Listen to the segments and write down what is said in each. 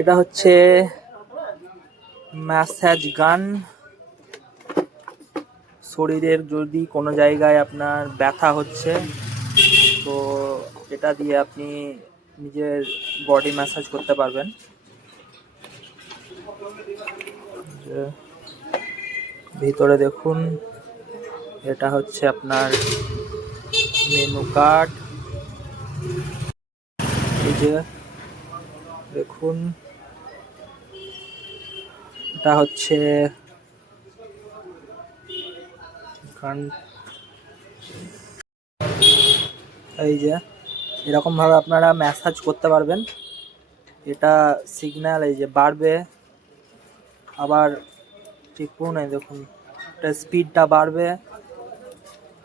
এটা হচ্ছে ম্যাসাজ গান। শরীরের যদি কোনো জায়গায় আপনার ব্যথা হচ্ছে তো এটা দিয়ে আপনি নিজের বডি ম্যাসাজ করতে পারবেন। ভিতরে দেখুন, এটা হচ্ছে আপনার মেনু কার্ড। এই যে দেখুন, এটা হচ্ছে এই যে এরকম ভাবে আপনারা ম্যাসাজ করতে পারবেন। এটা সিগন্যাল এই যে বাড়বে, আবার টিপুন, এই দেখুন এটা স্পিডটা বাড়বে,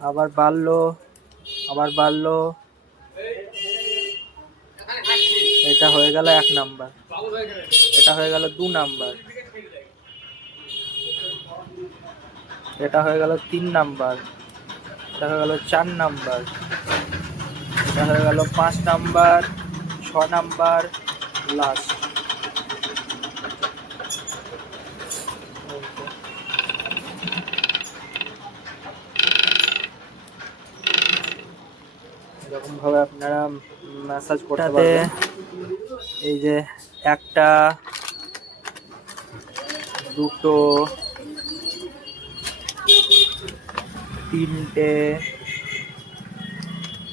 আবার বাড়লো, আবার বাড়লো। এটা হয়ে গেল 1 নাম্বার, এটা হয়ে গেল 2 নাম্বার, এটা হয়ে গেল 3 নাম্বার, এটা হয়ে গেল 4 নাম্বার, এটা হয়ে গেল 5 নাম্বার, 6 নাম্বার, লাস্ট। এরকম ভাবে আপনারা ম্যাসাজ করতে পারবেন। এই যে 1টা, 2টো, 3টে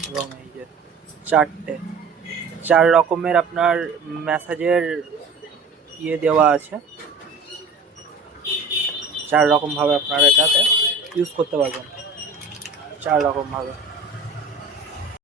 এবং এই যে 4টে, 4 রকমের আপনার ম্যাসাজের ইয়ে দেওয়া আছে। 4 রকম ভাবে আপনারা এটাতে ইউজ করতে পারবেন, 4 রকম ভাবে।